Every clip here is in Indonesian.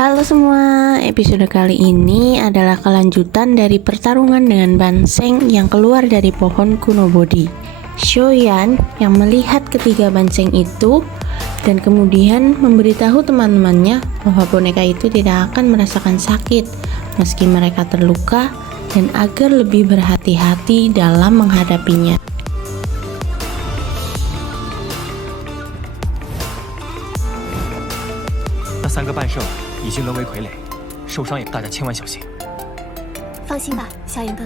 Halo semua, episode kali ini adalah kelanjutan dari pertarungan dengan Banseng yang keluar dari pohon kuno bodi. Xiaoyan yang melihat ketiga Banseng itu dan kemudian memberitahu teman-temannya bahwa boneka itu tidak akan merasakan sakit meski mereka terluka dan agar lebih berhati-hati dalam menghadapinya.3个半圣已经沦为傀儡，受伤也大家千万小心。放心吧，小眼瞪。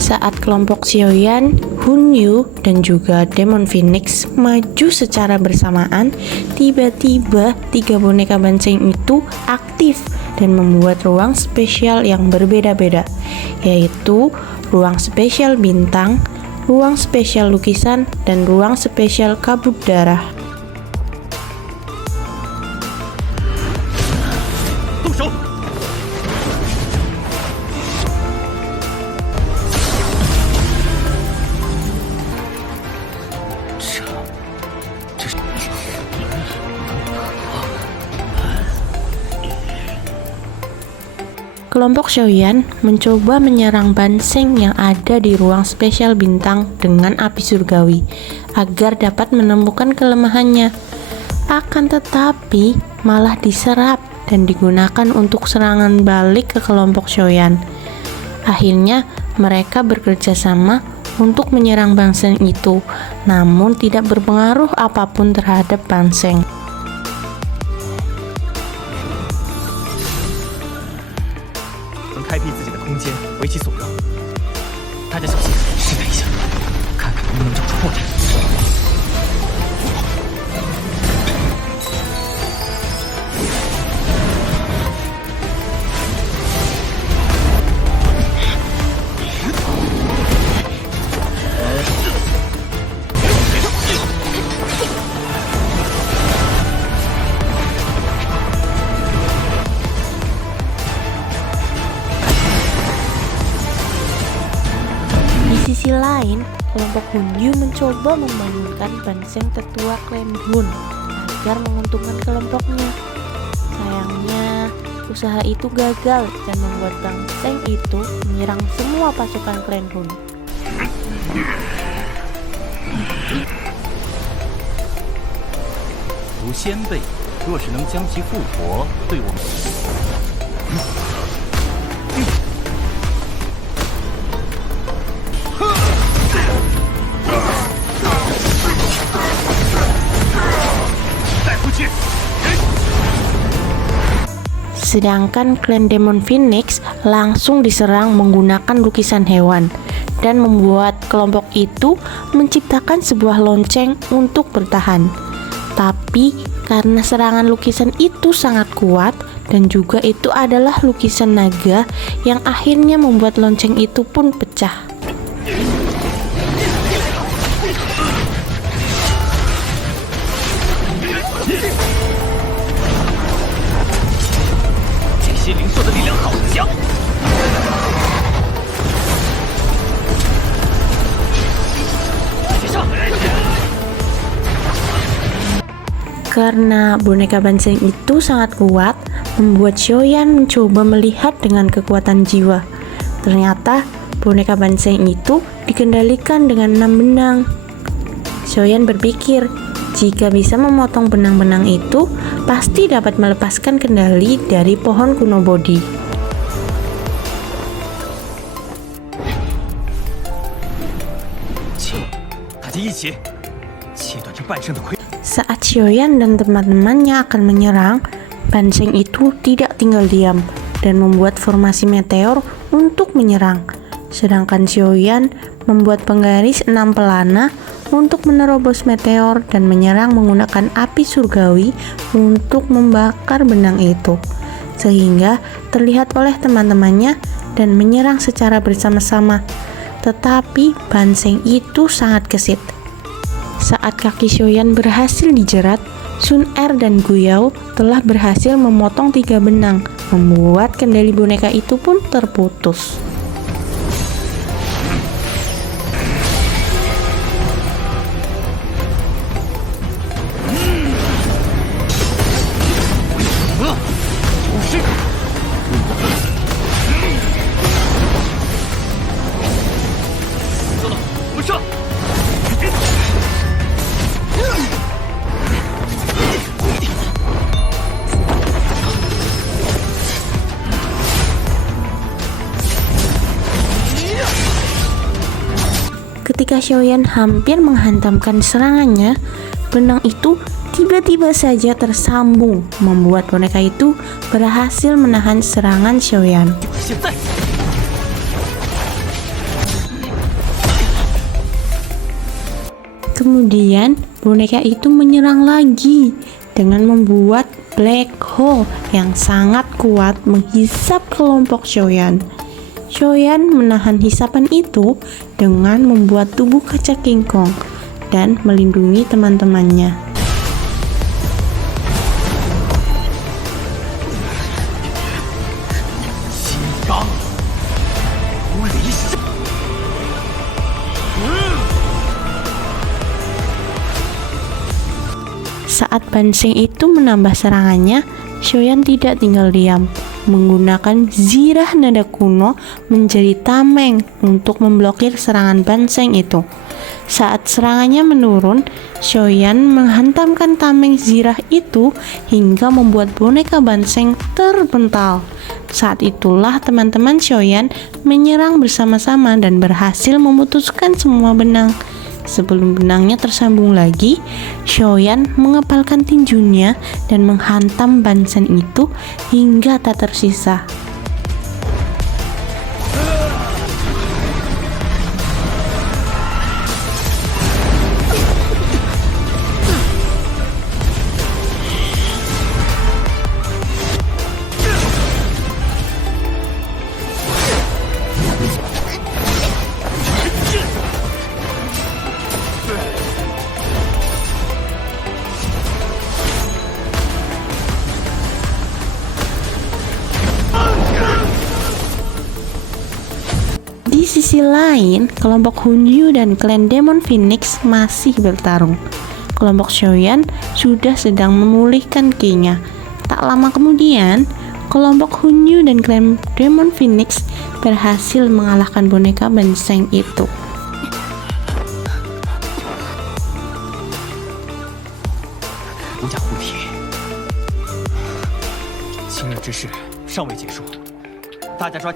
Saat kelompok Xiaoyan, Hunyu, dan juga Demon Phoenix maju secara bersamaan, tiba-tiba tiga boneka Banseng itu aktif dan membuat ruang spesial yang berbeda-beda, yaitu ruang spesial bintang, ruang spesial lukisan, dan ruang spesial kabut darah. Kelompok Xiaoyan mencoba menyerang Banseng yang ada di ruang spesial bintang dengan api surgawi agar dapat menemukan kelemahannya. Akan tetapi malah diserap dan digunakan untuk serangan balik ke kelompok Xiaoyan. Akhirnya mereka bekerja sama untuk menyerang Banseng itu, namun tidak berpengaruh apapun terhadap Banseng. 开辟自己的空间，为其所用。大家小心，试探一下，看看能不能找出破绽。Di sisi lain, kelompok Hunyu mencoba membangunkan Banseng tetua klan Hun agar menguntungkan kelompoknya. Sayangnya, usaha itu gagal dan membuat Banseng itu menyerang semua pasukan klan Hun. 如先辈，若是能将其复活，对我们。 Sedangkan klan Demon Phoenix langsung diserang menggunakan lukisan hewan dan membuat kelompok itu menciptakan sebuah lonceng untuk bertahan. Tapi karena serangan lukisan itu sangat kuat dan juga itu adalah lukisan naga yang akhirnya membuat lonceng itu pun pecah. Karena boneka Banseng itu sangat kuat, membuat Xiaoyan mencoba melihat dengan kekuatan jiwa. Ternyata boneka Banseng itu dikendalikan dengan 6 benang. Xiaoyan berpikir, jika bisa memotong benang-benang itu, pasti dapat melepaskan kendali dari pohon kuno bodi. Saat Xiaoyan dan teman-temannya akan menyerang, Banseng itu tidak tinggal diam dan membuat formasi meteor untuk menyerang. Sedangkan Xiaoyan membuat penggaris 6 pelana untuk menerobos meteor dan menyerang menggunakan api surgawi untuk membakar benang itu, sehingga terlihat oleh teman-temannya dan menyerang secara bersama-sama. Tetapi Banseng itu sangat gesit. Saat kaki Xiaoyan berhasil dijerat, Sun Er dan Guyao telah berhasil memotong 3 benang, membuat kendali boneka itu pun terputus. Ketika Xiaoyan hampir menghantamkan serangannya, benang itu tiba-tiba saja tersambung, membuat boneka itu berhasil menahan serangan Xiaoyan. 现在 Kemudian boneka itu menyerang lagi dengan membuat black hole yang sangat kuat menghisap kelompok Xiaoyan. Xiaoyan menahan hisapan itu dengan membuat tubuh kaca King Kong dan melindungi teman-temannya. 金刚无理手。 Saat Banseng itu menambah serangannya, Xiaoyan tidak tinggal diam, menggunakan zirah nada kuno menjadi tameng untuk memblokir serangan Banseng itu. Saat serangannya menurun, Xiaoyan menghantamkan tameng zirah itu hingga membuat boneka Banseng terpental. Saat itulah teman-teman Xiaoyan menyerang bersama-sama dan berhasil memutuskan semua benang. Sebelum benangnya tersambung lagi, Xiaoyan mengepalkan tinjunya dan menghantam Banseng itu hingga tak tersisa. Di sisi lain, kelompok Hunyu dan klan Demon Phoenix masih bertarung. Kelompok Xiaoyan sudah sedang memulihkan ki-nya. Tak lama kemudian, kelompok Hunyu dan klan Demon Phoenix berhasil mengalahkan boneka Banseng itu. 无价护体，亲热之事尚未结束，大家抓！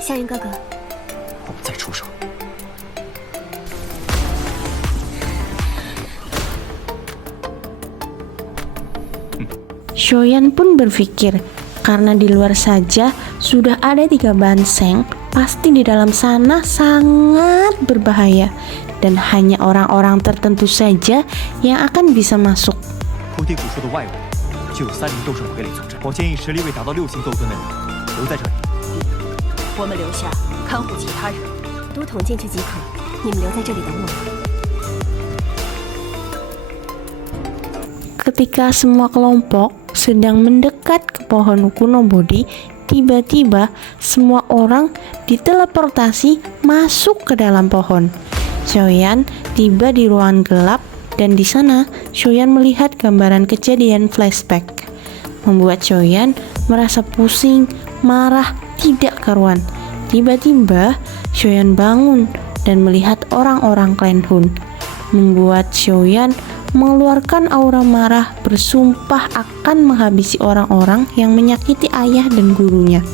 夏云哥哥， 我们再出手。 Xiaoyan pun berpikir, karena di luar saja sudah ada 3 Banseng, pasti di dalam sana sangat berbahaya dan hanya orang-orang tertentu saja yang akan bisa masuk. 菩提古树的外围就有3名斗圣傀儡组织，我建议实力未达到6星斗尊的人留在这里。 我们留下看护其他人。都统进去即可，你们留在这里等我。 Ketika semua kelompok sedang mendekat ke pohon kuno Bodhi, tiba-tiba semua orang diteleportasi masuk ke dalam pohon. Xiaoyan tiba di ruangan gelap dan di sana Xiaoyan melihat gambaran kejadian flashback. Membuat Xiaoyan merasa pusing, marah, tidak karuan. Tiba-tiba Xiaoyan bangun dan melihat orang-orang klan Hun. Membuat Xiaoyan mengeluarkan aura marah, bersumpah akan menghabisi orang-orang yang menyakiti ayah dan gurunya.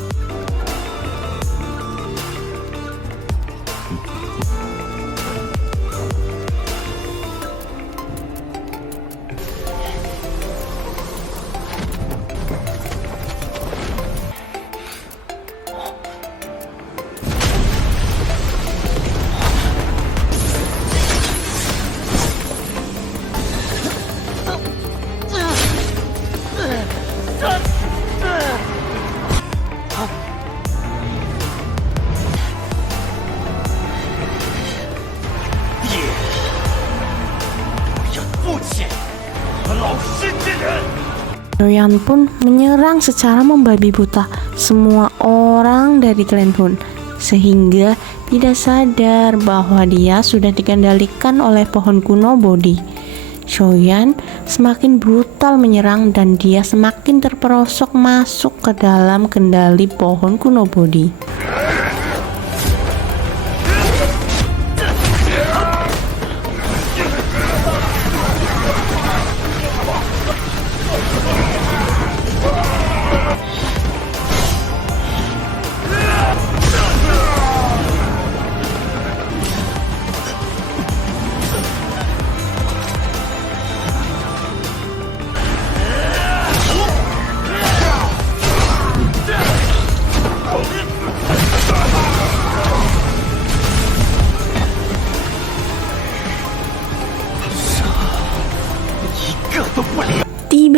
Xiaoyan pun menyerang secara membabi buta semua orang dari klan Hun, sehingga tidak sadar bahwa dia sudah dikendalikan oleh pohon kuno Bodhi. Xiaoyan semakin brutal menyerang dan dia semakin terperosok masuk ke dalam kendali pohon kuno Bodhi.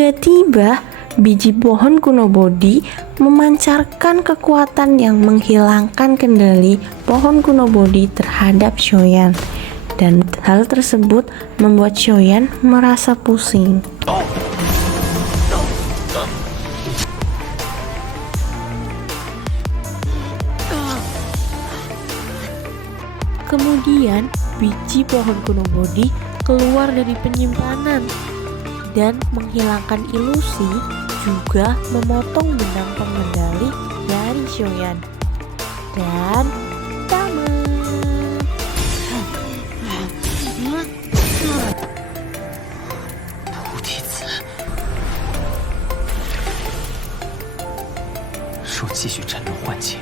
Tiba-tiba, biji pohon kuno Bodhi memancarkan kekuatan yang menghilangkan kendali pohon kuno Bodhi terhadap Xiaoyan. Dan hal tersebut membuat Xiaoyan merasa pusing. Kemudian, biji pohon kuno Bodhi keluar dari penyimpanan dan menghilangkan ilusi, juga memotong benang pengendali dari Xiaoyan. Dan tamat. 菩提子，若继续战斗幻境，